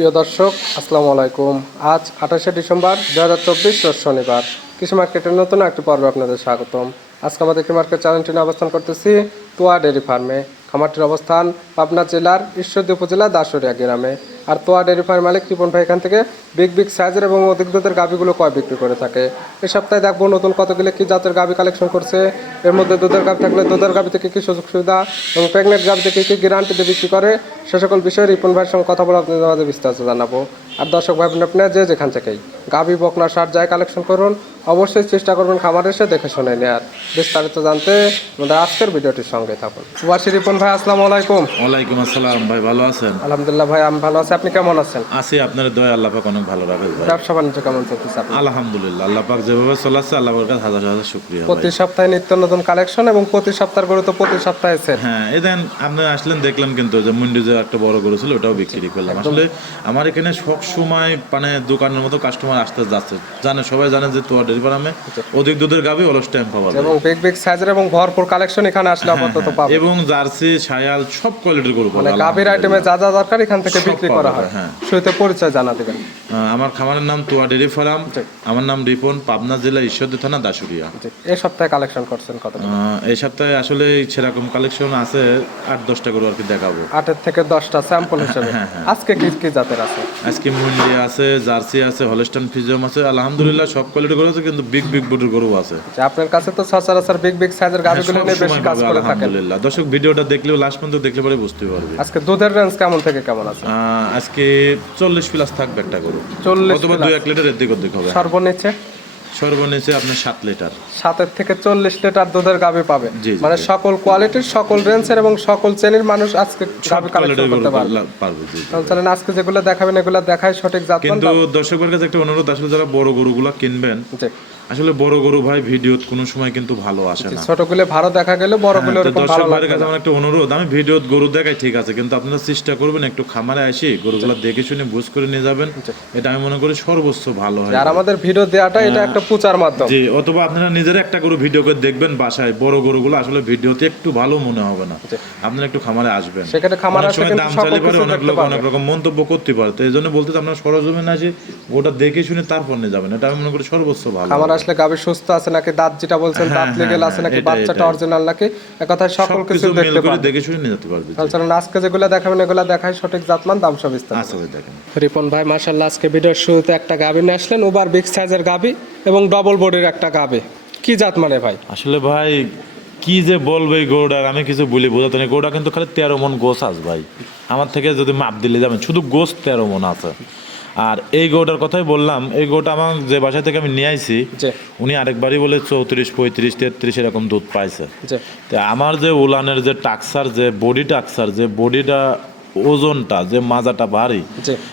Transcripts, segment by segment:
প্রিয় দর্শক, আসসালামু আলাইকুম। আজ আঠাশে ডিসেম্বর দু হাজার চব্বিশ শনিবার। কৃষি মার্কেটের নতুন একটি পর্বে আপনাদের স্বাগতম। আজকে আমাদের কৃষি মার্কেট চ্যানেলটি অবস্থান করতেছি তোয়া ডেরি ফার্মে। খামারটির অবস্থান পাবনা জেলার ঈশ্বরদী উপজেলা দাসুরিয়া গ্রামে। আর তোয়া ডেয়ারি ফার্ম মালিক রিপন ভাই এখান থেকে বিগ বিগ সাইজের এবং অধিক দুধের গাভিগুলো কয় বিক্রি করে থাকে। এ সপ্তাহে দেখব নতুন কতগুলো কি জাতের গাভি কালেকশন করছে। এর মধ্যে দুধের গাভি থাকলে দুধের গাভি থেকে কী সুযোগ সুবিধা এবং প্রেগনেন্ট গাভি থেকে কী গ্যারান্টি দিয়ে বিক্রি করে, সে সকল বিষয়ে রিপন ভাইয়ের সঙ্গে কথা বলে আপনাদের বিস্তারিত জানাব। আর দর্শক ভাই আপনারা যে যেখান থেকেই গাভি, বকনা, সার যায় কালেকশন করুন অবশ্যই চেষ্টা করবেন খামার এসে দেখে শুনে নেয়ার বিস্তারিত জানতে আমাদের আজকের ভিডিওটির সঙ্গে থাকুন। সুভাষী রিপন ভাই আসসালামু আলাইকুম। ওয়ালাইকুম আসসালাম ভাই ভালো আছেন? আলহামদুলিল্লাহ ভাই আমি ভালো আছি। আপনি কেমন আছেন? আছি আপনার দয়া আল্লাহ পাক অনেক ভালো রাখে ভাই। ব্যবসা বাণিজ্য কেমন চলতেছে আপনার? আলহামদুলিল্লাহ আল্লাহ পাক যেভাবে চলাচ্ছে আল্লাহ পাকের কাছে হাজার হাজার শুক্রিয়া প্রতি সপ্তাহে নিত্য নতুন কালেকশন এবং প্রতি সপ্তাহের গরু তো প্রতি সপ্তাহে সেট হ্যাঁ এই দেন আপনি আসলেন দেখলাম কিন্তু যে মুন্ডি যে একটা বড় গরু ছিল ওটাও বিক্রি করলাম। আসলে আমার এখানে সব সময় মানে দোকানের মতো কাস্টমার আসতে যাচ্ছে। জানে সবাই জানে যে তোয়া ফার্মে অধিক দুধের গাবি অলস টাইম পাওয়া যায়। এবং বিগ বিগ সাইজের এবং ভরপুর কালেকশন এখানে আসলে আপাতত পাবে এবং জার্সি ছায়াল সব কোয়ালিটির গরু পাবে মানে গাভীর আইটেমে যা যা দরকার এখান থেকে বিক্রি করা হয়। হ্যাঁ। শুরুতে পরিচয় জানা দেবেন। আমার খামারের নাম তোয়া ডেরি ফার্ম। আমার নাম রিপন পাবনা জেলা ঈশ্বরদী থানা দাসুরিয়া এই সপ্তাহে কালেকশন করছেন কত এই সপ্তাহে আসলে সেরকম কালেকশন আছে আট দশটা গরু আর কি দেখাবো। আটের থেকে দশটা স্যাম্পল হিসেবে। হ্যাঁ, হ্যাঁ। আজকে কি কি জাতের আছে? আজকে মুন্ডি আছে জার্সি আছে হলস্টান ফিজিয়াম আছে। আলহামদুলিল্লাহ সব কোয়ালিটি গরু আছে কিন্তু বিগ বিগ বুটের গরু আছে। যে আপনার কাছে তো সচরাচর বিগ বিগ সাইজের গাভিগুলো সব নিয়ে বেশি কাজ করে থাকেন। আলহামদুলিল্লাহ। দর্শক ভিডিওটা দেখলেও লাস্ট পর্যন্ত দেখলে পরে বুঝতে পারবে। আজকে দুধের রেঞ্জ কেমন থেকে কেমন আছে? আজকে চল্লিশ প্লাস থাকবে একটা গরু। 40 অথবা plus। দুই এক লিটার এদিক ওদিক হবে। সর্বনিচে? সর্বনিচে আপনার সাত লিটার। সাতের থেকে চল্লিশ লিটার দুধের গাবে পাবে জি, জি, মানে সকল কোয়ালিটির সকল রেঞ্জের এবং সকল শ্রেণির মানুষ আজকে গাভি কালেকশন করতে পারবে। চলেন আজকে যেগুলো দেখাবেন এগুলো দেখায় সঠিক জাত কিন্তু দর্শকদের কাছে একটা অনুরোধ আসলে যারা বড় গরুগুলো কিনবেন আসলে বড় গরু ভাই ভিডিও কোনো সময় কিন্তু ভালো আসে না। ছোটগুলো ভালো দেখা গেল বড়গুলো হ্যাঁ, তো এরকম ভালো ভাইয়ের কাছে আমার একটা অনুরোধ আমি ভিডিও গরু দেখাই ঠিক আছে কিন্তু আপনারা চেষ্টা করবেন একটু খামারে আসি গরুগুলো দেখে শুনে বুঝ করে নিয়ে যাবেন। এটা আমি মনে করি সর্বোচ্চ ভালো হয়। আর আমাদের ভিডিও দেওয়াটা এটা একটা প্রচার মাধ্যম। জি অথবা আপনারা নিজের একটা গরু ভিডিও করে দেখবেন বাসায় বড় গরুগুলো আসলে ভিডিওতে একটু ভালো মনে হবে না। আপনারা একটু খামারে আসবেন। সেখানে খামার অনেক আসলে দাম চাইলে পারে অনেক লোক অনেক রকম মন্তব্য করতে পারে। তো এই জন্য বলতে আপনারা সরজমিনে আসি ওটা দেখে শুনে তারপর নিয়ে যাবেন। এটা আমি মনে করি সর্বোচ্চ ভালো আসলে গাভী সুস্থ আছে নাকি দাঁত যেটা বলছেন দাঁত হ্যাঁ, লেগেল হ্যাঁ, আছে নাকি বাচ্চাটা অরিজিনাল নাকি? একথায় সকল কিছু দেখতে করে পাবে দেখে শুনে নিয়ে যেতে পারবে তাহলে চলুন আজকে যেগুলো দেখাবেন এগুলো দেখায় সঠিক জাতমান দাম সব বিস্তারিত। আচ্ছা দেখেন। রিপন ভাই মার্শাল্লাহ আজকে ভিডিওর শুরুতে একটা গাভী নিয়ে আসলেন ওভার বিগ সাইজের গাভী এবং ডবল বডির একটা গাভী। কি জাত মানে ভাই? আসলে ভাই কি যে বলবে গরুটার আমি কিছু বলি বোঝাতে নেই। গরুটা কিন্তু খালি তেরো মন গোস আস ভাই। আমার থেকে যদি মাপ দিলে যাবেন শুধু গোস তেরো মন আছে। আর এই গরুটার কথাই বললাম এই গরুটা আমার যে বাসা থেকে আমি নিয়ে আইছি উনি আরেকবারই বলে চৌত্রিশ পঁয়ত্রিশ তেত্রিশ এরকম দুধ পাইছে। তা তো আমার যে উলানের যে টাকসার যে বডি টাকসার যে বডিটা ওজনটা যে মাজাটা ভারী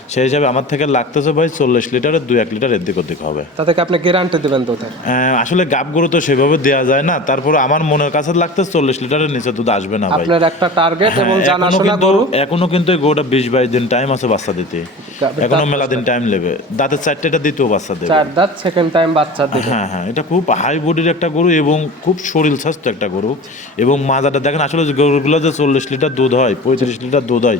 সেই হিসাবে আমার থেকে লাগতেছে ভাই চল্লিশ লিটারের দুই এক লিটার এদিক ওদিক হবে। তাতে আপনি গ্যারান্টি দেবেন আহ, আসলে গাব গরু তো সেভাবে দেওয়া যায় না তারপর আমার মনের কাছে লাগতে চল্লিশ লিটারের নিচে দুধ আসবে না ভাই। আপনার একটা টার্গেট এবং হ্যাঁ, এখনও জানাশোনা গরু? এখনও কিন্তু এই গরুটা বিশ বাইশ দিন টাইম আছে বাচ্চা দিতে। এখনও মেলা দিন টাইম নেবে। দাঁতের চারটেটা দিতেও বাচ্চা দেবে। চার দাঁত সেকেন্ড টাইম বাচ্চা দিবে। হ্যাঁ হ্যাঁ এটা খুব হাই বডির একটা গরু এবং খুব শরীর স্বাস্থ্য একটা গরু। এবং মাজাটা দেখেন আসলে গরুগুলো যে চল্লিশ লিটার দুধ হয় পঁয়ত্রিশ লিটার দুধ হয়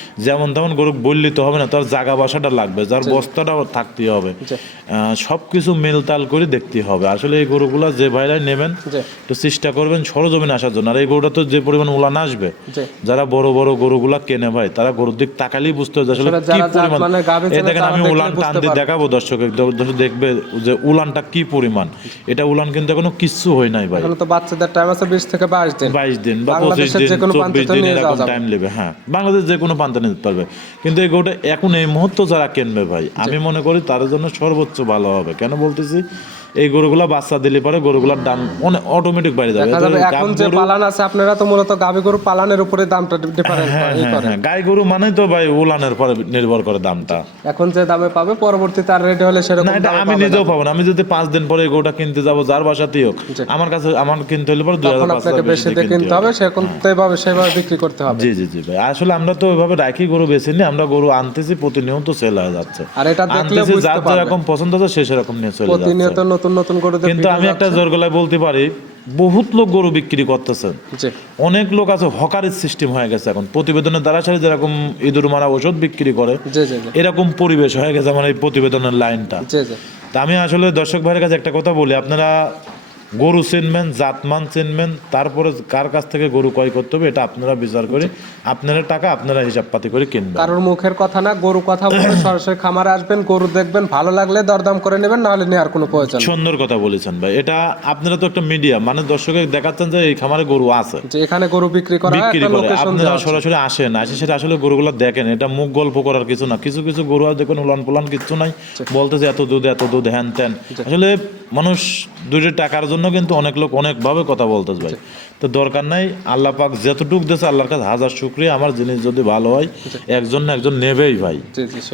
যেমন তেমন গরু বললি তো হবে না তার জাগা বাসাটা লাগবে যার বস্তাটাও থাকতে হবে। সব কিছু মেলতাল করে দেখতে হবে। আসলে এই গরুগুলো যে ভাইরাই নেবেন তো চেষ্টা করবেন সরজমিনে আসার জন্য। আর এই গরুটা তো যে পরিমাণ উলান আসবে যারা বড় বড় গরুগুলা কেনে ভাই তারা গরুর দিক তাকালেই বুঝতে হবে আসলে কি পরিমাণ এই দেখেন আমি উলান টান দিয়ে দেখাবো দর্শক দর্শক দেখবে যে উলানটা কি পরিমাণ। এটা উলান কিন্তু এখনও কিচ্ছু হয় নাই ভাই। তো বাচ্চাদের টাইম আছে বিশ থেকে বাইশ দিন। বাইশ দিন বা পঁচিশ বাংলাদেশের দিন যে কোনো চব্বিশ প্রান্তে দিন এরকম টাইম নেবে হ্যাঁ। বাংলাদেশ যে কোনো প্রান্তে নিতে পারবে। কিন্তু এই গোটা এখন এই মুহূর্ত যারা কিনবে ভাই আমি মনে করি তাদের জন্য সর্বোচ্চ ভালো হবে। কেন বলতেছি? এই গরুগুলা বাচ্চা দিলে পরে গরুগুলার দাম অনেক অটোমেটিক বাইরে যাবে। এখন যে পালান আছে আপনারা তো মূলত গাভী গরু পালানের উপরে দামটা ডিফারেন্ট হ্যাঁ হ্যাঁ হ্যাঁ গাই গরু মানে তো ভাই উলানের পরে নির্ভর করে দামটা। এখন যে দামে পাবে পরবর্তীতে আর রেডি হলে সেরকম না এটা আমি নিজেও পাবো না। আমি যদি পাঁচ দিন পরে গরুটা কিনতে যাব যার বাসাতেই হোক আমার কাছে আমার কিনতে হলে পরে দুই তখন হাজার আপনাকে বেশি দিয়ে কিনতে হবে সেরকম সেভাবে সেভাবে বিক্রি করতে হবে। জি জি জি ভাই। আসলে আমরা তো ওইভাবে রাখি গরু বেছে নি আমরা গরু আনতেছি প্রতিনিয়ত সেল হয়ে যাচ্ছে। আর এটা দেখলে বুঝতে যার যেরকম পছন্দ আছে সে সেরকম নিয়ে চলে যাচ্ছে। প্রতিনিয়ত নতুন নতুন গরু কিন্তু আমি একটা জোর গলায় বলতে পারি বহুত লোক গরু বিক্রি করতেছে। অনেক লোক আছে হকারের সিস্টেম হয়ে গেছে এখন। প্রতিবেদনের দ্বারা সারি যেরকম ইঁদুর মারা ওষুধ বিক্রি করে এরকম পরিবেশ হয়ে গেছে আমার এই প্রতিবেদনের লাইনটা। আমি আসলে দর্শক ভাইয়ের কাছে একটা কথা বলি আপনারা গরু চিনবেন জাতমান চিনবেন তারপরে কার কাছ থেকে গরু ক্রয় করতে হবে এটা আপনারা বিচার করে আপনারা টাকা আপনারা হিসাব পাতি করে কিনবেন। কারোর মুখের কথা না গরু কথা বলে সরাসরি খামারে আসবেন গরু দেখবেন ভালো লাগলে দরদাম করে নেবেন নাহলে নেওয়ার কোনো প্রয়োজন সুন্দর কথা বলেছেন ভাই। এটা আপনারা তো একটা মিডিয়া মানে দর্শকের দেখাচ্ছেন যে এই খামারে গরু আছে। যে এখানে গরু বিক্রি করা বিক্রি করে। আপনারা সরাসরি আসেন আসে সেটা আসলে গরুগুলো দেখেন এটা মুখ গল্প করার কিছু না। কিছু কিছু গরু আর দেখুন উলান পুলান কিছু নাই। বলতেছে এত দুধ এত দুধ হ্যান ত্যান। আসলে মানুষ দুইটা টাকার জন্য কিন্তু অনেক লোক অনেকভাবে কথা বলতেছে ভাই তো দরকার নাই আল্লাহ পাক যতটুক দেশে আল্লাহর কাছে হাজার শুক্রিয়া। আমার জিনিস যদি ভালো হয় একজন না একজন নেবেই ভাই।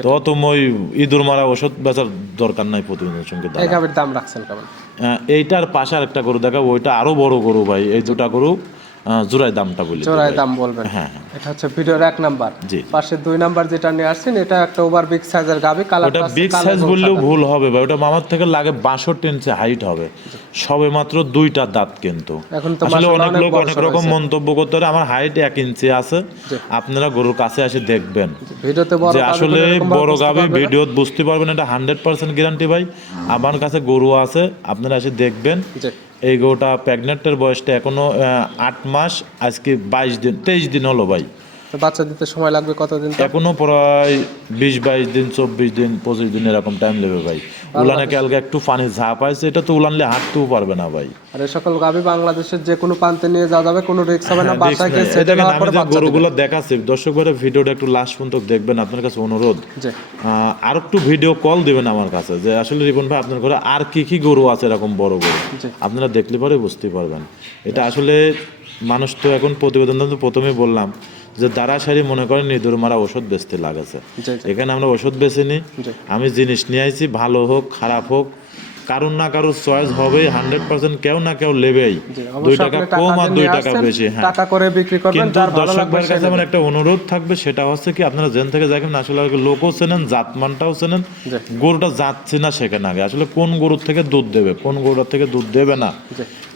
তত মই ইঁদুর মারা ওষুধ বেচার দরকার নাই প্রতিদিনের সঙ্গে দাম রাখছেন এইটার পাশে আরেকটা গরু দেখা ওইটা আরও বড় গরু ভাই এই দুটা গরু জোড়ায় দামটা বলি চোরাই দাম বলবেন। হ্যাঁ হ্যাঁ। এটা হচ্ছে ভিডিওর এক নাম্বার। জি। পাশে দুই নাম্বার যেটা নিয়ে আসছেন এটা একটা ওভার বিগ সাইজের গাভী কালার ওটা বিগ সাইজ বললেও ভুল হবে ভাই। ওটা মামার থেকে লাগে বাষট্টি ইঞ্চি হাইট হবে। সবে মাত্র দুইটা দাঁত কিন্তু। এখন তো আসলে অনেক লোক অনেক রকম মন্তব্য করতে পারে। আমার হাইট এক ইঞ্চি আছে। আপনারা গরুর কাছে এসে দেখবেন। ভিডিওতে বড় যে আসলে বড় গাবি ভিডিও বুঝতে পারবেন এটা হান্ড্রেড পার্সেন্ট গ্যারান্টি ভাই। আমার কাছে গরু আছে আপনারা এসে দেখবেন। এই গোটা প্রেগনেন্টের বয়সটা এখনও আট মাস আজকে বাইশ দিন তেইশ দিন হলো ভাই। তো বাচ্চা দিতে সময় লাগবে কতদিন এখনও প্রায় বিশ বাইশ দিন চব্বিশ দিন পঁচিশ দিন এরকম টাইম নেবে ভাই। উলানে কালকে একটু পানি ঝাঁপ আছে? এটা তো উলানলে হাঁটতেও পারবে না ভাই। আর এই সকল গাভী বাংলাদেশের যে কোনো প্রান্তে নিয়ে যাওয়া যাবে কোনো রিস্ক হবে না হ্যাঁ, বাসায় গিয়ে। সেটে পরে বাচ্চা গরুগুলো দেখাচ্ছি দর্শক ভাইরা ভিডিওটা একটু লাস্ট পর্যন্ত দেখবেন আপনার কাছে অনুরোধ। আর একটু ভিডিও কল দিবেন আমার কাছে যে আসলে রিপন ভাই আপনার ঘরে আর কি কি গরু আছে এরকম বড় গরু? আপনারা দেখলে পরে বুঝতে পারবেন। এটা আসলে মানুষ তো এখন প্রতিবেদন তো প্রথমে বললাম যে দাঁড়া সারি মনে করেন ইঁদুর মারা ওষুধ বেচতে লাগেছে। এখানে আমরা ওষুধ বেছে নিই আমি জিনিস নিয়ে আইছি ভালো হোক খারাপ হোক কারুর না কারুর চয়েস হবেই হান্ড্রেড পার্সেন্ট কেউ না কেউ লেবেই দুই টাকা কম আর দুই টাকা বেশি হ্যাঁ। টাকা করে বিক্রি করবেন কিন্তু দর্শক ভাইয়ের কাছে আমার একটা অনুরোধ থাকবে সেটা হচ্ছে কি আপনারা জেন থেকে দেখেন আসলে আগে লোকও চেনেন জাতমানটাও চেনেন গরুটা যাচ্ছে না সেখানে আগে। আসলে কোন গরুর থেকে দুধ দেবে কোন গরুটার থেকে দুধ দেবে না?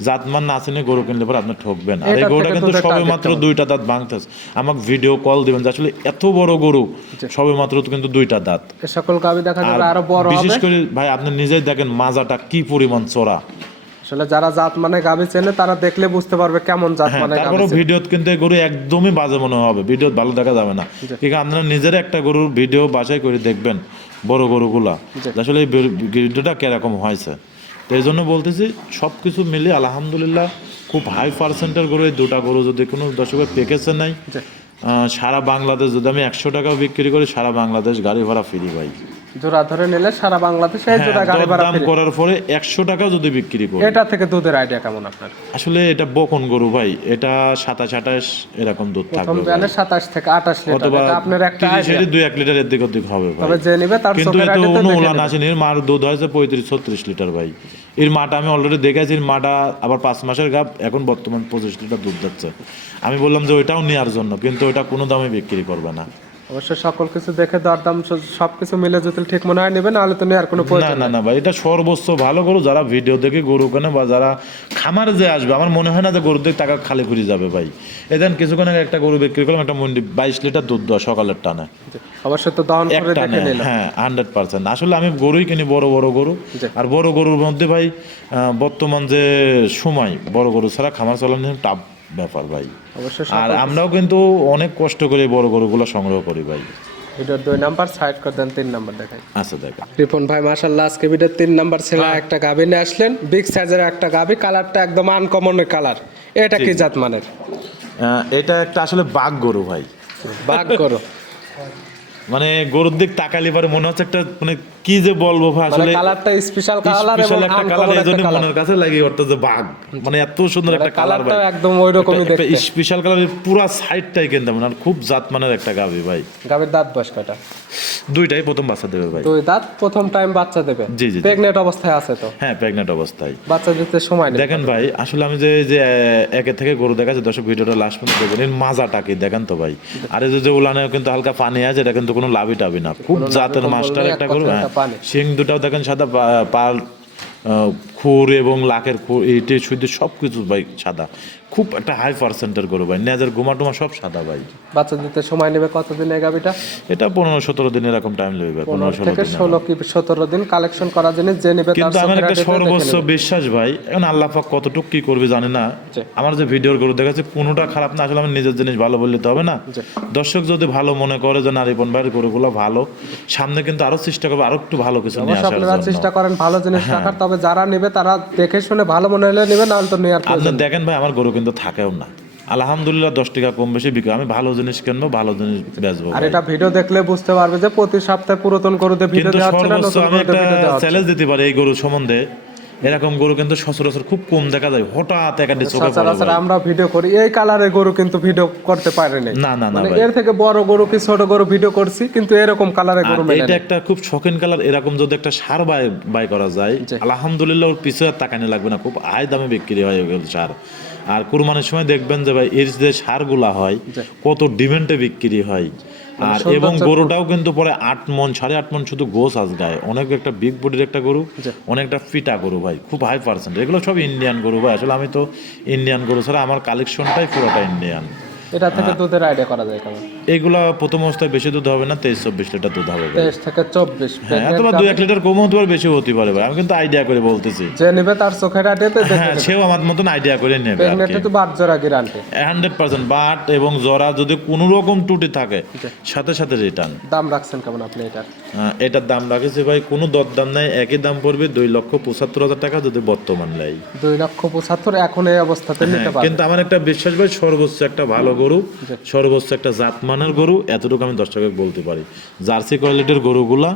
জাতমান না চেনে গরু কিনলে পরে আপনি ঠকবেন। আর এই গরুটা কিন্তু সবে মাত্র দুইটা দাঁত ভাঙতেছে। আমাকে ভিডিও কল দিবেন যে আসলে এত বড় গরু সবে মাত্র কিন্তু দুইটা দাঁত। সকল গাভী দেখা যাবে আরও বড় বিশেষ করে ভাই আপনি নিজেই দেখেন মাজাটা কি পরিমাণ চড়া আসলে যারা জাত মানে গাভী চেনে তারা দেখলে বুঝতে পারবে কেমন জাত হ্যাঁ মানে চেনে। কিন্তু এই গরু একদমই বাজে মনে হবে। ভিডিও ভালো দেখা যাবে না। ঠিক আপনারা নিজের একটা গরুর ভিডিও বাসায় করে দেখবেন বড় গরুগুলা। আসলে এই ভিডিওটা কীরকম হয়েছে? তো এই জন্য বলতেছি সব কিছু মিলে আলহামদুলিল্লাহ খুব হাই পার্সেন্টের গরু এই দুটা গরু যদি কোনো দর্শকের প্যাকেজে নাই সারা বাংলাদেশ যদি আমি একশো টাকা বিক্রি করি সারা বাংলাদেশ গাড়ি ভাড়া ফ্রি ভাই। জোড়া ধরে নিলে সারা বাংলাদেশে জোড়া হ্যাঁ, গাড়ি ভাড়া দাম করার পরে একশো টাকাও যদি বিক্রি করি। এটা থেকে দুধের আইডিয়া কেমন আপনার? আসলে এটা বকন গরু ভাই এটা সাতাশ আঠাশ এরকম দুধ প্রথম থাকবে। ব্যানে সাতাশ থেকে আঠাশ লিটার এটা আপনার একটা idea। দুই এক লিটার এর দিক ওদিক হবে তবে যে নিবে তার কিন্তু চোখের নেবে। আসেনি এর মার দুধ হয়েছে পঁয়ত্রিশ ছত্রিশ লিটার ভাই। এর মাটা আমি অলরেডি দেখেছি এর মাটা আবার পাঁচ মাসের গাপ এখন বর্তমান পঁচিশ লিটার দুধ যাচ্ছে। আমি বললাম যে ওইটাও নেওয়ার জন্য কিন্তু ওটা কোনো দামে বিক্রি করবে না। অবশ্যই সকল কিছু দেখে দরদাম স- সবকিছু মিলে যদি ঠিক মনে হয় নেবে নাহলে তো নেওয়ার কোনো না প্রয়োজন না না ভাই এটা সর্বোচ্চ ভালো গরু যারা ভিডিও দেখে গরু কেনে বা যারা খামারে যে আসবে আমার মনে হয় না যে গরুর দিকে টাকা খালি ঘুরে যাবে ভাই। এদিন কিছুক্ষণ আগে একটা গরু বিক্রি করলাম একটা মন্ডি বাইশ লিটার দুধ দেওয়া সকালের টানে। অবশ্যই তো দহন করে দেখে নিলাম। হ্যাঁ হান্ড্রেড পার্সেন্ট আসলে আমি গরুই কিনি বড় বড় গরু। আর বড় গরুর মধ্যে ভাই আহ, বর্তমান যে সময় বড় গরু ছাড়া খামার চালানো টাপ ব্যাপার ভাই। অবশ্যই আর আমরাও কিন্তু অনেক কষ্ট করে বড় গরুগুলো সংগ্রহ করি ভাই। ভিডিওর দুই নাম্বার সাইড করে দেন তিন নাম্বার দেখাই। আচ্ছা দেখা। রিপন ভাই মাশাল্লাহ আজকে ভিডিওর তিন নাম্বার ছেলে একটা গাভী নিয়ে আসলেন। বিগ সাইজের একটা গাভী কালারটা একদম আনকমন কালার এটা কি জাত মানের এটা একটা আসলে বাঘ গরু ভাই। বাগ করো মানে গরুর দিক তাকালি পরে মনে হচ্ছে একটা মানে কি যে বলব মানে আসলে কালারটা স্পেশাল কালার স্পেশাল একটা কালার মনের কাছে লাগে ওটা যে বাঘ মানে এত সুন্দর একটা কালার ভাই। একদম ওই রকমই দেখতে। স্পেশাল কালারের পুরো সাইডটাই কিনতাম আর খুব জাত মানের একটা গাবি ভাই। গাবের দাঁত বয়স কয়টা? দুইটাই প্রথম বাচ্চা দেবে ভাই। দুই দাঁত প্রথম টাইম বাচ্চা দেবে। জি, জি। প্রেগনেন্ট অবস্থায় আছে তো? হ্যাঁ প্রেগনেন্ট অবস্থায়। বাচ্চা দিতে সময় নেই। দেখেন ভাই আসলে আমি যে যে একে থেকে গরু দেখা যায় দর্শক ভিডিওটা লাস্ট পর্যন্ত দেখবেন। এর মাজাটাকে দেখেন তো ভাই। আর এই যে যে উলানে কিন্তু হালকা পানি আছে এটা কিন্তু কোনো লাভই টাবি না খুব জাতের মাস্টার একটা গরু হ্যাঁ। পানি। শিং দুটাও দেখেন সাদা পাল খুর এবং লাখের খুর এইটি শুধু সব কিছু ভাই সাদা খুব একটা হাই পার্সেন্টের গরু ভাই। নেজার গুমা টুমা সব সাদা ভাই। বাচ্চা দিতে সময় নেবে কতদিন এই গাবিটা এটা পনেরো সতেরো দিন এরকম টাইম লাগবে ভাই, পনেরো থেকে ষোলো কি সতেরো দিন কালেকশন করা জিনিস যে নেবে কিন্তু আমার একটা সর্বোচ্চ বিশ্বাস ভাই এখন আল্লাহ পাক কতটুকু কি করবে জানি না। আমার যে ভিডিওর গরু দেখাচ্ছে কোনোটা খারাপ না আসলে আমি নিজের জিনিস ভালো বললে তো হবে না। দর্শক যদি ভালো মনে করে যে নারীপন ভাইয়ের গরুগুলো ভালো। সামনে কিন্তু আরও চেষ্টা করবে আরও একটু ভালো কিছু নিয়ে আসার আপনারা চেষ্টা করেন ভালো জিনিস হ্যাঁ। রাখার তবে যারা নেবে তারা দেখে শুনে ভালো মনে হলে নেবে নাহলে তো নেওয়ার আপনি দেখেন ভাই আমার গরু কিন্তু থাকেও না। আলহামদুলিল্লাহ দশ টাকা কম বেশি বিক্রি। আমি ভালো জিনিস কিনবো ভালো জিনিস বেচবো আর এটা ভিডিও দেখলে বুঝতে পারবে যে প্রতি সপ্তাহে পুরাতন গরুতে ভিডিও দেওয়া হচ্ছে না নতুন আমি একটা চ্যালেঞ্জ দিতে পারি এই গরু সম্বন্ধে। এরকম গরু কিন্তু সচরাচর খুব কম দেখা যায়। হঠাৎ একাডি চোখে সচরাচর আমরা ভিডিও করি। এই কালারের গরু কিন্তু ভিডিও করতে পারিনি না না না মানে এর থেকে বড় গরু কি ছোট গরু ভিডিও করছি কিন্তু এরকম কালারের গরু মেলে এটা একটা খুব শৌখিন কালার এরকম যদি একটা সার বাই বাই করা যায় আলহামদুলিল্লাহ ওর পিছু আর তাকানি লাগবে না। খুব আয় দামে বিক্রি হয় ওগুলো সার। আর কুরবানির সময় দেখবেন যে ভাই এর যে সারগুলা হয় কত ডিমান্ডে বিক্রি হয়। আর এবং গরুটাও কিন্তু পরে আট মন সাড়ে আট মন শুধু গোস আস গায়ে। অনেক একটা বিগ বডির একটা গরু। অনেকটা ফিটা গরু ভাই খুব হাই পার্সেন্ট এগুলো সব ইন্ডিয়ান গরু ভাই। আসলে আমি তো ইন্ডিয়ান গরু ছাড়া আমার কালেকশনটাই পুরোটা ইন্ডিয়ান এটা থেকে দুধের আইডিয়া করা যায় কেমন? এগুলা প্রথম অবস্থায় বেশি দুধ হবে না তেইশ চব্বিশ লিটার দুধ হবে। তেইশ থেকে চব্বিশ হ্যাঁ অথবা দুই এক লিটার কম হতে পারে বেশি হতে পারে আমি কিন্তু আইডিয়া করে বলতেছি। যে নেবে তার চোখের আইডিয়াতে দেখে হ্যাঁ সেও আমার মতন আইডিয়া করে নেবে প্রেগনেন্টে তো বাদ জোড়া গ্যারান্টি হান্ড্রেড পার্সেন্ট বাট এবং জরা যদি কোনো রকম ত্রুটি থাকে সাথে সাথে রিটার্ন দাম রাখছেন কেমন আপনি এটার? এটার দাম রাখেছে ভাই কোনো দরদাম নাই একই দাম পড়বে দুই লক্ষ পঁচাত্তর হাজার টাকা যদি বর্তমান নেয়। দুই লক্ষ পঁচাত্তর এখন এই অবস্থাতে নিতে হ্যাঁ, পারবে। কিন্তু আমার একটা বিশ্বাস ভাই সর্বোচ্চ একটা ভালো গরু সর্বোচ্চ একটা জাতমানের গরু এতটুকু আমি দর্শকে বলতে পারি। জার্সি কোয়ালিটির গরুগুলা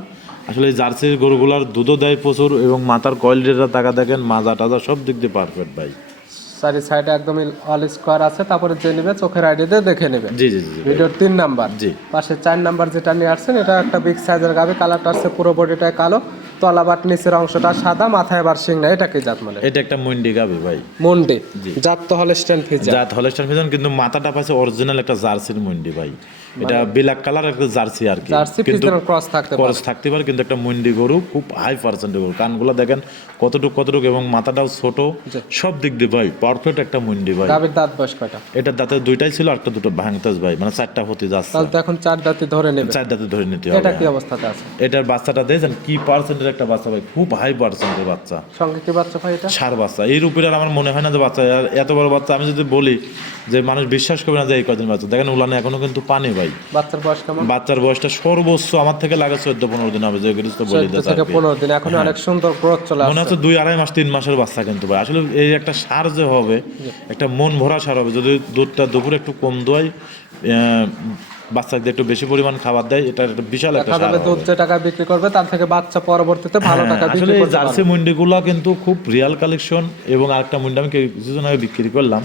আসলে এই জার্সি গরুগুলার দুধও দেয় প্রচুর এবং মাথার কোয়ালিটিটা টাকা দেখেন মাজা টাজা সব দিক দিয়ে পারফেক্ট ভাই। চারি সাইডে একদম অল স্কোয়ার আছে তারপরে যে নেবে চোখের আইডিয়াতে দেখে নেবে। জি জি জি। ভিডিওর তিন নাম্বার। জি। পাশে চার নাম্বার যেটা নিয়ে আসছেন এটা একটা বিগ সাইজের গাবে কালারটা আছে পুরো বডিটায় কালো। তলা বাট নিচের অংশটা সাদা মাথায় আবার শিং না এটাকে জাত মানে? এটা একটা মন্ডি গাবি ভাই। মন্ডি। জাত তো হলস্টাইন ফিজন ফিজা জাত হলস্টাইন ফিজন কিন্তু মাথাটা পাশে অরিজিনাল একটা জার্সির মন্ডি ভাই। এটা ব্ল্যাক কালার একটা জার্সি আর কি। কিন্তু ক্রস থাকতে পারে। থাকতে পারে কিন্তু একটা মুন্ডি গরু খুব হাই পার্সেন্টের গরু। কানগুলো দেখেন কতটুকু কতটুকু এবং মাথাটাও ছোট। সব দিক দিয়ে ভাই পারফেক্ট একটা মুন্ডি ভাই। গাবির দাঁত বয়স কয়টা? এটার দাঁতে দুইটাই ছিল একটা দুটো ভাঙতেস ভাই মানে চারটা হতে যাচ্ছে। তাহলে তো এখন চার দাঁতি ধরে নেবে। চার দাঁতে ধরে নিতে হবে। এটা কি অবস্থাতে আছে? এটার বাচ্চাটা দেখছেন কি পার্সেন্টের একটা বাচ্চা ভাই খুব হাই পার্সেন্টের বাচ্চা। সঙ্গে কি বাচ্চা ভাই এটা? সার বাচ্চা। এই রূপের আর আমার মনে হয় না যে বাচ্চা এত বড় বাচ্চা আমি যদি বলি যে মানুষ বিশ্বাস করবে না যে এই কদিন বাচ্চা। দেখেন উলানে এখনও কিন্তু পানি ভাই। বাচ্চার বয়স কেমন? বাচ্চার বয়সটা সর্বোচ্চ আমার থেকে লাগে চোদ্দ পনেরো দিন হবে যে তো বলি চোদ্দ থেকে পনেরো দিন এখন অনেক সুন্দর গ্রোথ চলে মনে হচ্ছে দুই আড়াই মাস তিন মাসের বাচ্চা কিন্তু ভাই। আসলে এই একটা সার যে হবে একটা মন ভরা সার হবে। যদি দুধটা দুপুরে একটু কম দোয়াই বাচ্চাকে একটু বেশি পরিমাণ খাবার দেয় এটা একটা বিশাল একটা সার দুধ যে টাকা বিক্রি করবে তার থেকে বাচ্চা পরবর্তীতে ভালো হ্যাঁ, টাকা বিক্রি করতে জার্সি মুন্ডিগুলো কিন্তু খুব রিয়াল কালেকশন এবং আরেকটা মুন্ডি আমি কিছুদিন আগে বিক্রি করলাম।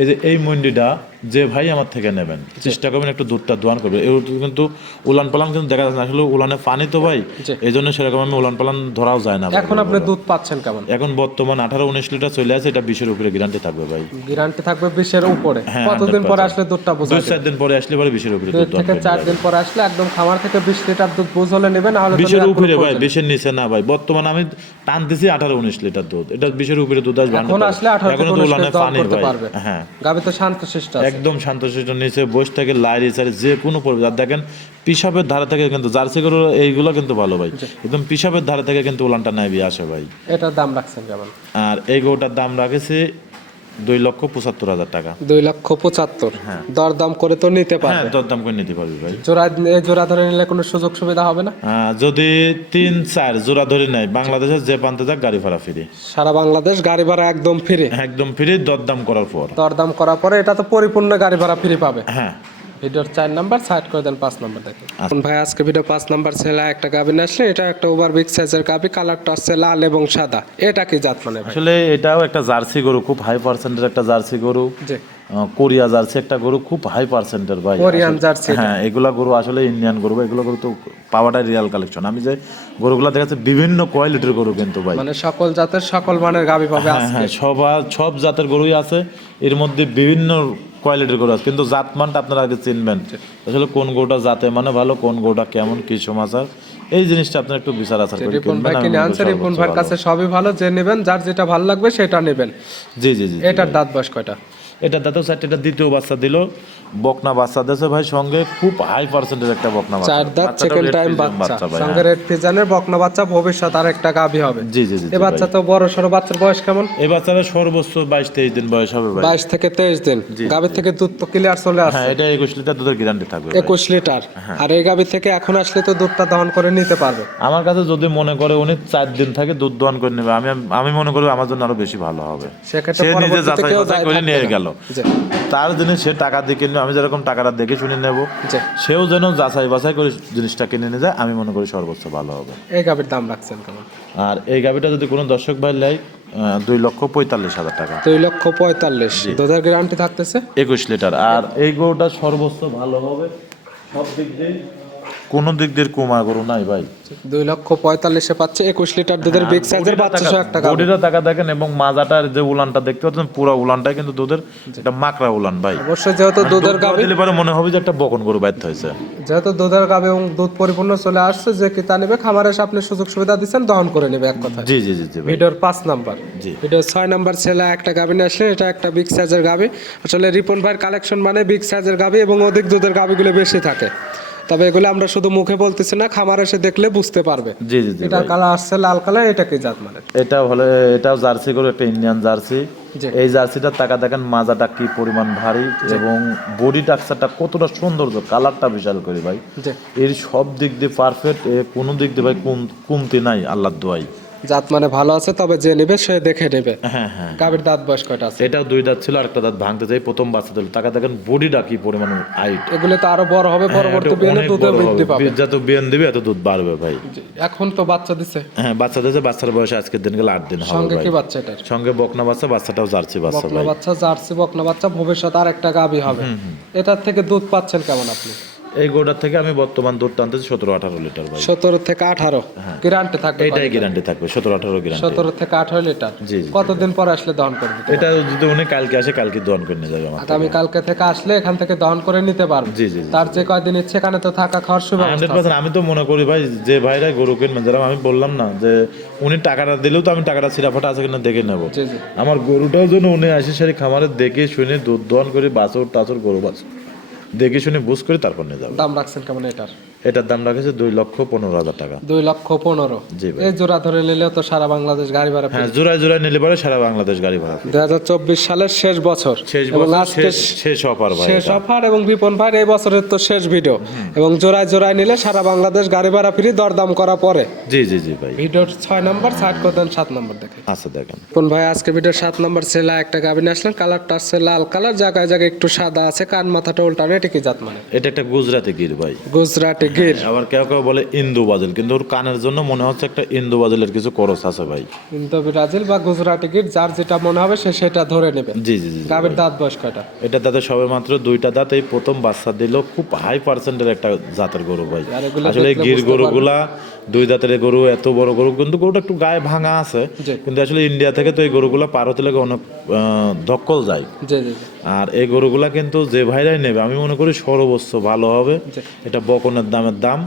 এই যে এই মুন্ডিটা যে ভাই আমার থেকে নেবেন চেষ্টা করবেন একটু দুধটা দোয়ান করবে এর কিন্তু উলান পালান কিন্তু দেখা যাচ্ছে না আসলে উলানে পানি তো ভাই এই জন্য সেরকম আমি উলান পালান ধরাও যায় না এখন আপনি দুধ পাচ্ছেন কেমন? এখন বর্তমান আঠারো উনিশ লিটার চলে আছে এটা বিশের উপরে গ্যারান্টি থাকবে ভাই। গ্যারান্টি থাকবে বিশের উপরে? হ্যাঁ, কতদিন পরে আসলে দুধটা বোঝা দুই চার দিন পরে আসলে পরে বিশের উপরে দুধ থেকে চার দিন পরে আসলে একদম খামার থেকে বিশ লিটার দুধ বুঝ হলে নেবেন না হলে বিশের উপরে ভাই বিশের নিচে না ভাই। বর্তমান আমি টানতেছি আঠারো উনিশ লিটার দুধ। এটা বিশের উপরে দুধ আসবে এখন আসলে আঠারো এখন তো উনিশ উলানে লিটার পানি ভাই। পারবে। হ্যাঁ। গাবি তো শান্ত শিষ্ট একদম শান্ত শান্তশিষ্ট নিচে বসে থাকে লাইরি সারি যে কোনো পরিবেশ। আর দেখেন পিসাবের ধারে থেকে কিন্তু জার্সি গরু এইগুলো কিন্তু ভালো ভাই। একদম পিসাবের ধারে থেকে কিন্তু উলানটা নাইবি আসে ভাই। এটার দাম রাখছেন কেমন? আর এই গরুটার দাম রাখেছে দুই লক্ষ পঁচাত্তর হাজার টাকা। দুই লক্ষ পঁচাত্তর। হ্যাঁ। দরদাম করে তো নিতে হ্যাঁ পারবে। দরদাম করে নিতে পারবি ভাই। জোড়া জোড়া ধরে নিলে কোনো সুযোগ সুবিধা হবে না? যদি তিন চার জোড়া ধরে নেয় বাংলাদেশের যে প্রান্তে যাক গাড়ি ভাড়া ফিরে। সারা বাংলাদেশ গাড়ি ভাড়া একদম ফ্রি। একদম ফ্রি দরদাম করার পর। দরদাম করার পরে এটা তো পরিপূর্ণ গাড়ি ভাড়া ফ্রি পাবে। হ্যাঁ। ভিডিওর চার নাম্বার সাইড করে দেন পাঁচ নাম্বার দেখেন ভাই আজকে ভিডিও পাঁচ নাম্বার ছেলে একটা নিয়ে আসলে এটা একটা ওভার বিগ সাইজের গাবি কালারটা হচ্ছে লাল এবং সাদা। এটা কি জাত মানে আসলে এটাও একটা জার্সি গরু খুব হাই পার্সেন্টের একটা জার্সি গরু। জি। কোরিয়া জার্সি একটা গরু খুব হাই পার্সেন্টের ভাই। কোরিয়ান জার্সি হ্যাঁ এগুলা গরু আসলে ইন্ডিয়ান গরু এগুলো গরু তো পাওয়াটাই রিয়াল কালেকশন আমি যে গরুগুলা দেখাচ্ছি বিভিন্ন কোয়ালিটির গরু কিন্তু ভাই। মানে সকল জাতের সকল মানের গাবি পাবে হ্যাঁ আজকে। হ্যাঁ সবার সব জাতের গরুই আছে। এর মধ্যে বিভিন্ন কোয়ালিটির গরু আছে। কিন্তু জাত মানটা আপনারা আগে চিনবেন আসলে কোন গরুটা জাতে মানে ভালো কোন গরুটা কেমন কি সমাচার। এই জিনিসটা আপনার একটু বিচার আচার করে রিপন ভাই কিনে আনছে রিপন ভাইয়ের কাছে সবই ভালো যে নেবেন যার যেটা ভালো লাগবে সেটা নেবেন। জি জি জি এটার দাঁত বাস কয়টা? এটা দাঁতও চারটে এটা দ্বিতীয় বাচ্চা দিল। বকনা বাচ্চা। দিয়েছে ভাই সঙ্গে খুব হাই পার্সেন্টের একটা বকনা বাচ্চা। চার দাঁত সেকেন্ড টাইম বাচ্চা। সঙ্গে হ্যাঁ। রেড ফিজানের বকনা বাচ্চা ভবিষ্যৎ আর একটা গাভি হবে। জি জি জি এ বাচ্চা তো বড় সড়ো বাচ্চার বয়স কেমন? এই বাচ্চাটা সর্বোচ্চ বাইশ তেইশ দিন বয়স হবে ভাই। বাইশ থেকে তেইশ দিন। গাভীর থেকে দুধ তো ক্লিয়ার চলে আসছে হ্যাঁ এটা একুশ লিটার দুধের গ্যারান্টি থাকবে ভাই। একুশ লিটার। হ্যাঁ। আর এই গাভী থেকে এখন আসলে তো দুধটা দহন করে নিতে পারবে। আমার কাছে যদি মনে করে উনি চার দিন থাকে দুধ দোয়ান করে নেবে আমি আমি মনে করি আমার জন্য আরও বেশি ভালো হবে। সে নিজে যাচাই করে নিয়ে। গেল। তার জিনিস সে টাকা দিয়ে কিনবে আমি যেরকম টাকাটা দেখে শুনে নেব সেও যেন যাচাই বাছাই করে জিনিসটা কিনে নিয়ে যায় আমি মনে করি সর্বোচ্চ ভালো হবে। এই গাভীর দাম রাখছেন কেমন? আর এই গাভিটা যদি কোনো দর্শক ভাই লাই দুই লক্ষ পঁয়তাল্লিশ হাজার টাকা। দুই লক্ষ পঁয়তাল্লিশ। দুধের গ্যারান্টি থাকতেছে? একুশ লিটার। আর এই গরুটা সর্বোচ্চ ভালো হবে। সব দিক দিয়ে কোনো দিক দিয়ে কুমা গরু নাই ভাই। দুই লক্ষ পঁয়তাল্লিশে পাচ্ছে একুশ লিটার দুধের বিগ সাইজের সহ একটা গাভী বডিটা টাকা দেখেন এবং মাজাটার যে উলানটা দেখতে পাচ্ছেন পুরো উলানটাই কিন্তু দুধের একটা মাকড়া উলান ভাই। অবশ্যই যেহেতু দুধের দুধ গাভী দিলে পরে মনে হবে যে একটা বকন গরু বাইতে হয়েছে। যেহেতু দুধের গাভী এবং দুধ পরিপূর্ণ চলে আসছে যে কিতা নেবে খামারে এসে আপনি সুযোগ সুবিধা দিচ্ছেন দহন করে নেবে এক কথা জি জি জি জি ভিডিওর পাঁচ নাম্বার। জি। ভিডিওর ছয় নাম্বার ছেলে একটা গাভী নিয়ে আসলে এটা একটা বিগ সাইজের গাভী আসলে রিপন ভাইয়ের কালেকশন মানে বিগ সাইজের গাবি এবং অধিক দুধের গাভীগুলো বেশি থাকে। তবে এগুলো আমরা শুধু মুখে বলতেছি না খামার এসে দেখলে বুঝতে পারবে। জি জি জি এটা কালার আসছে লাল কালার এটা কি জাত মানে। এটা হলে এটাও জার্সি গরু একটা ইন্ডিয়ান জার্সি। এই জার্সিটা টাকা দেখেন মাজাটা কি পরিমাণ ভারী এবং বডি টাক্সারটা কতটা সৌন্দর্য কালারটা বিশাল করে ভাই। এর সব দিক দিয়ে পারফেক্ট কোনো দিক দিয়ে ভাই কম- কমতি নাই আল্লাহর দোয়াই। জাত মানে ভালো আছে তবে যে নেবে সে দেখে নেবে। হ্যাঁ হ্যাঁ গাভীর দাঁত বয়স কয়টা আছে? এটাও দুই দাঁত ছিল আরেকটা দাঁত ভাঙতে চাই প্রথম বাচ্চা দিল টাকা দেখেন বডিটা কি পরিমাণ হাইট এগুলো তো আরও বড় হবে পরবর্তী বিয়ানে দুধের বৃদ্ধি পাবে। যত বিয়ান দিবে এত দুধ বাড়বে ভাই। এখন তো বাচ্চা দিছে। হ্যাঁ বাচ্চা দিয়েছে বাচ্চার বয়স আজকের দিন গেলে আট দিন হবে সঙ্গে কি বাচ্চা এটার? সঙ্গে বকনা বাচ্চা বাচ্চাটাও জার্সি বাচ্চা বকনা বাচ্চা জার্সি বকনা বাচ্চা ভবিষ্যৎ আর একটা গাভী হবে এটার থেকে দুধ পাচ্ছেন কেমন আপনি? এই গোটার থেকে আমি বর্তমান দুধ টানতেছি সতেরো আঠারো লিটার ভাই। সতেরো থেকে আঠারো। গ্যারান্টি থাকবে এটাই গ্যারান্টি থাকবে সতেরো আঠারো গ্যারান্টি সতেরো থেকে আঠারো লিটার? জি। কতদিন পরে আসলে দহন করবে এটা যদি উনি কালকে আসে কালকে দোয়ান করে নিয়ে যাবে আমার আগামী কালকে থেকে আসলে এখান থেকে দহন করে নিতে পারবে। জি জি তার যে কয়দিন ইচ্ছে এখানে তো থাকা খাওয়ার হান্ড্রেড পার্সেন্ট আমি তো মনে করি ভাই যে ভাইরা গরু কিনবেন যেরকম আমি বললাম না যে উনি টাকাটা দিলেও তো আমি টাকাটা ছিঁড়াফাটা আছে কিনা দেখে নেব। আমার গরুটাও যেন উনি আসে সারি খামারে দেখে শুনে দুধ দোয়ান করে বাছর টাছর গরু বাছর। দেখে শুনে বুঝ করে তারপর নিয়ে যাবে। দাম রাখছেন কেমন এটার? এটার দাম রাখেছে দুই লক্ষ পনেরো হাজার টাকা। দুই লক্ষ পনেরো। জি ভাই। এই জোড়া ধরে নিলেও তো সারা বাংলাদেশ গাড়ি ভাড়া হ্যাঁ জোড়ায় জোড়ায় নিলে পরে সারা বাংলাদেশ গাড়ি ভাড়া দুই হাজার চব্বিশ সালের শেষ বছর। শেষ বছর শেষ শেষ অফার শেষ অফার এবং বিপন ভাইয়ের এই বছরের তো শেষ ভিডিও এবং জোড়ায় জোড়ায় নিলে সারা বাংলাদেশ গাড়ি ভাড়া ফ্রি দরদাম করা পরে। জি জি জি ভাই। ভিডিওর ছয় নম্বর সাইড করে দেন সাত নম্বর দেখে আচ্ছা দেখেন। বিপন ভাই আজকে ভিডিওর সাত নম্বর সেলা একটা গাবিনে আসলেন। কালারটা আসছে লাল কালার জায়গায় জায়গায় একটু সাদা আছে কান মাথাটা উল্টানো এটা কি জাত মানে? এটা একটা গুজরাটি গির ভাই। গুজরাটি গির আবার কেউ কেউ বলে ইন্দু বাজেল কিন্তু ওর কানের জন্য মনে হচ্ছে একটা ইন্দু বাজেলের কিছু করস আছে ভাই। কিন্তু ব্রাজিল বা গুজরাটি গির যার যেটা মনে হবে সে সেটা ধরে নেবে। জি জি জি। গাবির দাঁত বয়স কয়টা? এটা তাতে সবে মাত্র দুইটা দাঁত এই প্রথম বাচ্চা দিল খুব হাই পার্সেন্টের একটা জাতের গরু ভাই। আসলে গির গরুগুলা দুই দাঁতের গরু এত বড় গরু কিন্তু গরুটা একটু গায়ে ভাঙা আছে। কিন্তু আসলে ইন্ডিয়া থেকে তো এই গরুগুলা পার হতে লাগে অনেক আহ, ধক্কল যায়। আর এই গরুগুলা কিন্তু যে ভাইরাই নেবে আমি মনে করি সর্বোচ্চ ভালো হবে। এটা বকনের দামের দাম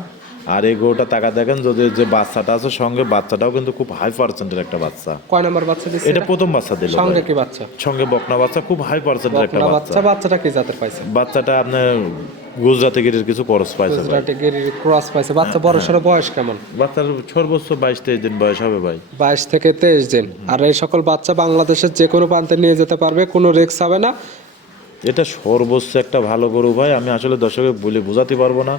আর এই গরুটা টাকা দেখেন যদি যে বাচ্চাটা আছে সঙ্গে বাচ্চাটাও কিন্তু খুব হাই পার্সেন্টের একটা বাচ্চা। কয় নম্বর বাচ্চা দিচ্ছে এটা প্রথম বাচ্চা দিল। সঙ্গে কি বাচ্চা। সঙ্গে বকনা বাচ্চা খুব হাই পার্সেন্টের একটা বাচ্চা। বাচ্চা বাচ্চাটা কি জাতের পাইছে? বাচ্চাটা আপনার গুজরাটি গিরির কিছু খরচ পাইছে গুজরাটি গির ক্রস পাইছে। বাচ্চা বড় সড়ো বয়স কেমন? বাচ্চার সর্বোচ্চ বাইশ তেইশ দিন বয়স হবে ভাই। বাইশ থেকে তেইশ দিন। আর এই সকল বাচ্চা বাংলাদেশের যে কোনো প্রান্তে নিয়ে যেতে পারবে কোনো রিস্ক হবে না। এটা সর্বোচ্চ একটা ভালো গরু ভাই। আমি আসলে দর্শকে বলে বোঝাতে পারব না।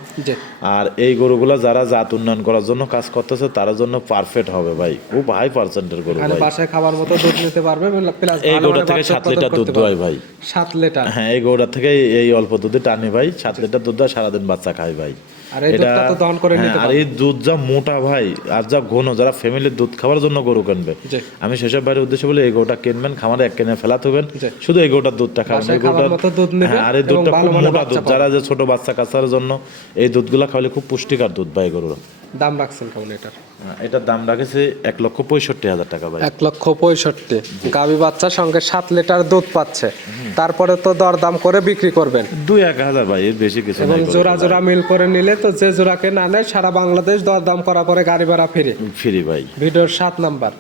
আর এই গরুগুলা যারা জাত উন্নয়ন করার জন্য কাজ করতেছে তার জন্য পারফেক্ট হবে ভাই। খুব হাই পার্সেন্টের গরু ভাই। বাসায় খাবার মতো দুধ নিতে পারবে প্লাস এই গরুটা থেকে 7 লিটার দুধ দোয় ভাই। সাত লিটার। হ্যাঁ এই গরুটা থেকে এই অল্প দুধে টানে ভাই। সাত লিটার দুধ সারাদিন বাচ্চা খায় ভাই। আর এই হ্যাঁ, নিতে আর এই দুধ যা মোটা ভাই আর যা ঘন যারা ফ্যামিলির দুধ খাওয়ার জন্য গরু কিনবে। আমি সেসব বাইরের উদ্দেশ্যে বলে এই গরুটা কিনবেন খামারে এক কেনে ফেলা থাকবেন শুধু এই গরুটার দুধটা খাবেন। এই গরুটার হ্যাঁ, আর এই দুধটা ভালো খুব মোটা দুধ। যারা যে ছোট বাচ্চা কাচার জন্য এই দুধগুলা খাওয়ালে খুব পুষ্টিকর দুধ ভাই গরুর। দাম রাখছেন কেমন এটার? এটার দাম রাখেছে এক লক্ষ পঁয়ষট্টি হাজার টাকা ভাই। এক লক্ষ পঁয়ষট্টি। গাভী বাচ্চার সঙ্গে সাত লিটার দুধ পাচ্ছে। তারপরে তো দরদাম করে বিক্রি করবেন। দুই এক হাজার ভাই এর বেশি কিছু এবং জোড়া জোড়া মিল করে নিলে তো যে জোড়াকে না নেয় সারা বাংলাদেশ দরদাম করা পরে গাড়ি ভাড়া ফিরে। ফ্রি ভাই। ভিডিওর সাত নাম্বার।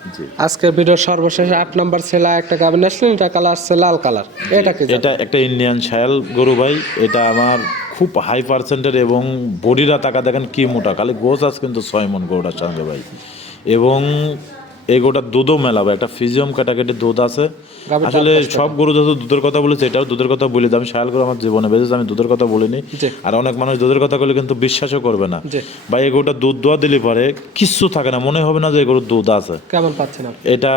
আজকে ভিডিওর সর্বশেষ আট নাম্বার ছেলে একটা গাভী আসলেন এটা কালার আসছে লাল কালার এটা কি এটা একটা ইন্ডিয়ান শায়াল গরু ভাই। এটা আমার খুব হাই পার্সেন্টের এবং বডিরা তাকা দেখেন কি মোটা, খালি গোস আছে কিন্তু ছয় মন গরুটার সঙ্গে ভাই। এবং এই গোটা দুধও মেলাবে, একটা ফিজিয়াম ক্যাটাগরি দুধ আছে। আসলে সব গরু যত দুধের কথা বলেছে এটাও দুধের কথা বলি আমি শায়াল গরু আমার জীবনে বেঁচেছে আমি দুধের কথা বলিনি। আর অনেক মানুষ দুধের কথা বলে কিন্তু বিশ্বাসও করবে না। ভাই এই গরুটা দুধ দোয়া দিলে পরে কিচ্ছু থাকে না মনে হবে না যে গরুর দুধ আছে। কেমন পাচ্ছেন এটা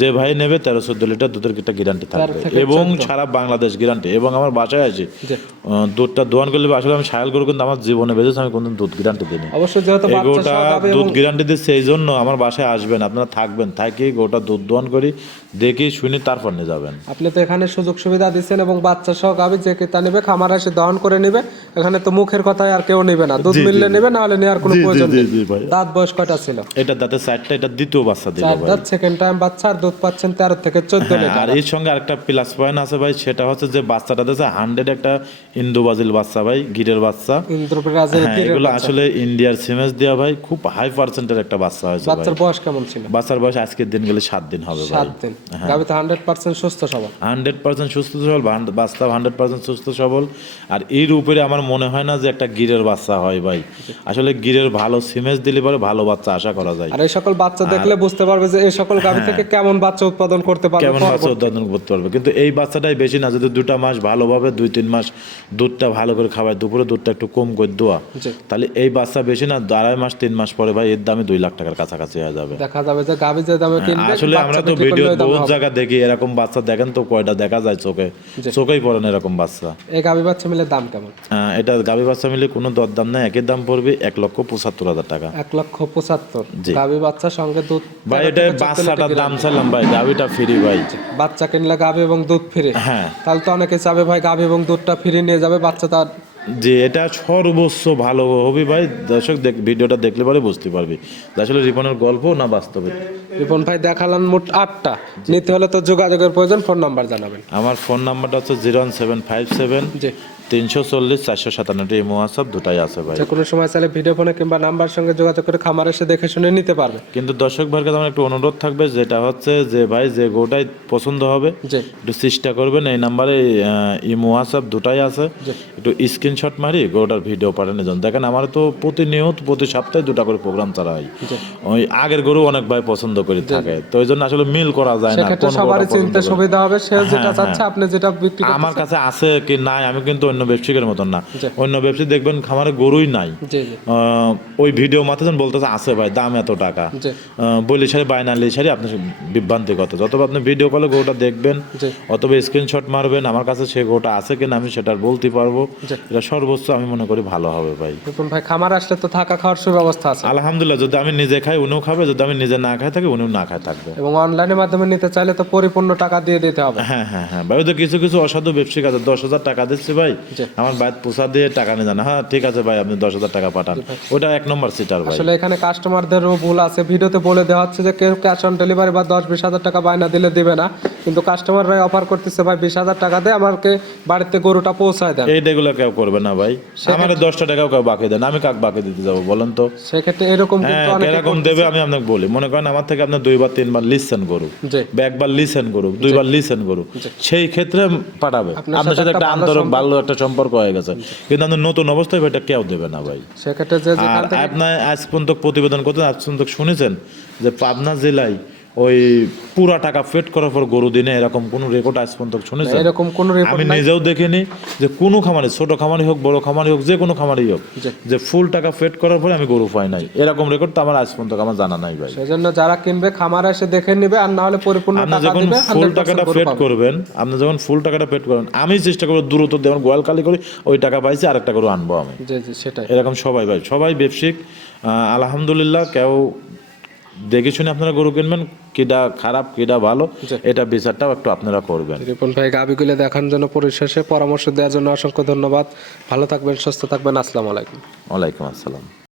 যে ভাই নেবে তেরো চোদ্দ লিটার দুধের একটা গ্যারান্টি থাকবে। এবং সারা বাংলাদেশ গ্যারান্টি এবং আমার বাসায় আছে দুধটা দোয়ান করলে আসলে আমি সায়াল গরু কিন্তু আমার জীবনে বেঁচেছে আমি কোনদিন দুধ গ্যারান্টি দিইনি। অবশ্যই গরুটা দুধ গ্যারান্টি দিচ্ছে এই জন্য আমার বাসায় আসবেন আপনারা থাকবেন থাকি গোটা দুধ দোয়ান করি দেখি শুনি তারপর নিয়ে যাবেন। আপনি তো এখানে সুযোগ সুবিধা দিচ্ছেন এবং বাচ্চা সহ গাভী যে কেতা নেবে খামার এসে দহন করে নেবে এখানে তো মুখের কথায় আর কেউ নেবে না। দুধ মিললে নেবে না হলে নেওয়ার কোনো প্রয়োজন জি, নেই। জি, ভাই। দাঁত বয়স কয়টা ছিল? এটা দাঁতে সাইডটা এটা দ্বিতীয় বাচ্চা দিল ভাই। দাঁত সেকেন্ড টাইম বাচ্চা আর দুধ পাচ্ছেন তেরো থেকে চোদ্দ হ্যাঁ, লিটার। আর এর সঙ্গে আরেকটা প্লাস পয়েন্ট আছে ভাই সেটা হচ্ছে যে বাচ্চাটা দিয়েছে হান্ড্রেড একটা ইন্দু বাজিল বাচ্চা ভাই গিরের বাচ্চা। ইন্দ্রপ্রাজের হ্যাঁ, এগুলো আসলে ইন্ডিয়ার সিমেন্স দেওয়া ভাই খুব হাই পার্সেন্টের একটা বাচ্চা হয়েছে বাচ্চার বয়স কেমন ছিল? বাচ্চার বয়স আজকের দিন গেলে সাত দিন হবে ভাই। সাত দিন। গাভী তো হান্ড্রেড পার্সেন্ট সুস্থ সবল। হান্ড্রেড পার্সেন্ট সুস্থ সবল বাচ্চা হান্ড্রেড পার্সেন্ট সুস্থ সবল। আর এর উপরে আমার মনে হয় না যে একটা গিরের বাচ্চা হয় ভাই। আসলে গিরের ভালো সিমেন্স দিলে পরে ভালো বাচ্চা আশা করা যায়। আর এই সকল বাচ্চা দেখলে বুঝতে পারবে যে এই সকল গাভী থেকে কেমন বাচ্চা উৎপাদন করতে পারবে হ্যাঁ। কেমন বাচ্চা উৎপাদন করতে পারবে। কিন্তু এই বাচ্চাটাই বেশি না যদি দুটা মাস ভালোভাবে দুই তিন মাস দুধটা ভালো করে খাওয়ায় দুপুরে দুধটা একটু কম করে দেওয়া তাহলে এই বাচ্চা বেশি না আড়াই মাস তিন মাস পরে ভাই এর দামে দুই লাখ টাকার কাছাকাছি হয়ে যাবে। দেখা যাবে যে গাভী যে দামে কিনবে আসলে আমরা তো ভিডিও বহুত জায়গা দেখি এরকম বাচ্চা দেখেন তো কয়টা দেখা যায় চোখে? চোখেই পড়ে না এরকম বাচ্চা। এই গাভী বাচ্চা মিলে দাম কেমন? এটা গাভী বাচ্চা মিলে কোনো দরদাম নেই একই দাম পড়বে এক লক্ষ পঁচাত্তর হাজার টাকা। এক লক্ষ পঁচাত্তর। গাভী বাচ্চার সঙ্গে দুধ ভাই এটা বাচ্চাটার দাম চাইলাম ভাই গাভীটা ফ্রি ভাই। বাচ্চা কিনলে গাভী এবং দুধ ফ্রি হ্যাঁ। তাহলে তো অনেকে চাবে ভাই গাভী এবং দুধটা ফ্রি নিয়ে যাবে বাচ্চা তার যে এটা সর্বোচ্চ ভালো হবে ভাই। দর্শক দেখ ভিডিওটা দেখলে পরে বুঝতে পারবে আসলে রিপনের গল্প না বাস্তবে। রিপন ভাই দেখালাম মোট আটটা। নিতে হলে তো যোগাযোগের প্রয়োজন ফোন নাম্বার জানাবেন। আমার ফোন নাম্বারটা হচ্ছে zero one seven five seven তিনশো চল্লিশ চারশো সাতান্নটি হোয়াটসঅ্যাপ দুটাই আছে ভাই। কোনো সময় চাইলে ভিডিও ফোনে কিংবা নাম্বার সঙ্গে যোগাযোগ করে খামার এসে দেখে শুনে নিতে পারবে। কিন্তু দর্শক ভাইয়ের কাছে আমার একটু অনুরোধ থাকবে যেটা হচ্ছে যে ভাই যে গোটাই পছন্দ হবে একটু চেষ্টা করবেন এই নাম্বারে ইমো হোয়াটসঅ্যাপ দুটাই আছে। একটু স্ক্রিনশট মারি গোটার ভিডিও পাঠানোর জন্য দেখেন আমার তো প্রতিনিয়ত প্রতি সপ্তাহে দুটা করে প্রোগ্রাম চালা হয়। ওই আগের গরু অনেক ভাই পছন্দ করে থাকে তো ওই জন্য আসলে মিল করা যায় না কোন সবারই চিনতে। সুবিধা হবে সে যেটা হ্যাঁ, চাচ্ছে আপনি যেটা বিক্রি আমার কাছে আছে কি নাই আমি কিন্তু অন্য ব্যবসায়ীর মতন না। অন্য ব্যবসায়ী দেখবেন খামারে গরুই নাই। ওই ভিডিও মাথায় যখন বলতেছে আছে ভাই দাম এত টাকা। বলি সারি বাইনা লি সারি আপনি বিভ্রান্তি কত যতবা আপনি ভিডিও কলে গরুটা দেখবেন। অথবা স্ক্রিনশট মারবেন আমার কাছে সে গরুটা আছে কিনা আমি সেটা বলতে পারব। এটা সর্বোচ্চ আমি মনে করি ভালো হবে ভাই। ভাই খামার আসলে তো থাকা খাওয়ার সুব্যবস্থা আছে। আলহামদুলিল্লাহ যদি আমি নিজে খাই উনিও খাবে যদি আমি নিজে না খাই থাকি উনিও না খাই থাকবে। এবং অনলাইনের মাধ্যমে নিতে চাইলে তো পরিপূর্ণ টাকা দিয়ে দিতে হবে। হ্যাঁ হ্যাঁ হ্যাঁ ভাই ওই তো কিছু কিছু অসাধু ব্যবসায়িক আছে দশ হাজার টাকা দিচ্ছি ভাই। আমার বাইর পোষা দিয়ে টাকা নিয়ে যান হ্যাঁ ঠিক আছে ভাই আপনি দশ হাজার টাকা পাঠান। ওটা এক নম্বর সিটার ভাই। আসলে এখানে কাস্টমারদেরও ভুল আছে। ভিডিওতে বলে দেওয়া হচ্ছে যে কেউ ক্যাশ অন ডেলিভারি বা দশ বিশ হাজার টাকা বায়না দিলে দিবে না। কিন্তু কাস্টমাররাই অফার করতেছে ভাই বিশ হাজার টাকা দিয়ে আমাকে বাড়িতে গরুটা পৌঁছায় দেন। এইটাগুলো কেউ করবে না ভাই। আমার দশটা টাকাও কেউ বাকি দেন আমি কাক বাকি দিতে যাব বলেন তো? সেক্ষেত্রে এরকম হ্যাঁ এরকম দেবে আমি আপনাকে বলি। মনে করেন আমার থেকে আপনি দুইবার তিনবার লিসেন করু বা একবার লিসেন করুক দুইবার লিসেন করুক। সেই ক্ষেত্রে পাঠাবে। আপনার সাথে একটা আন্তরিক ভালো একটা সম্পর্ক হয়ে গেছে। কিন্তু আমাদের নতুন অবস্থায় এটা কেউ দেবে না ভাই। সেক্ষেত্রে আপনার আজ পর্যন্ত প্রতিবেদন করতে আজ পর্যন্ত শুনেছেন যে পাবনা জেলায় ওই পুরা টাকা পেড করার পর গরু দিনে এরকম কোনো রেকর্ড আজ পর্যন্ত শুনেছেন? এরকম কোনো রেকর্ড আমি নিজেও দেখিনি যে কোনো খামারে ছোট খামারি হোক বড় খামারি হোক যে কোনো খামারি হোক যে ফুল টাকা পেড করার পরে আমি গরু পাই নাই। এরকম রেকর্ড তো আমার আজ পর্যন্ত আমার জানা নাই ভাই। সেজন্য যারা কিনবে খামারে এসে দেখে নিবে আর না হলে পরিপূর্ণ আপনি টাকা যখন ফুল 100% টাকাটা পেড করবেন আপনি যখন ফুল টাকাটা পেড করবেন আমি চেষ্টা করব দ্রুত যেমন গোয়াল খালি করি ওই টাকা পাইছি আরেকটা গরু আনব আমি। জি জি সেটাই। এরকম সবাই ভাই সবাই ব্যবসায়িক আলহামদুলিল্লাহ কেউ দেখে শুনে আপনারা গরু কিনবেন কেডা খারাপ কেডা ভালো। এটা বিচারটাও একটু আপনারা করবেন। রিপন ভাই গাবিগুলো দেখার জন্য পরিশেষে পরামর্শ দেওয়ার জন্য অসংখ্য ধন্যবাদ। ভালো থাকবেন সুস্থ থাকবেন আসসালামু আলাইকুম। ওয়ালাইকুম আসসালাম।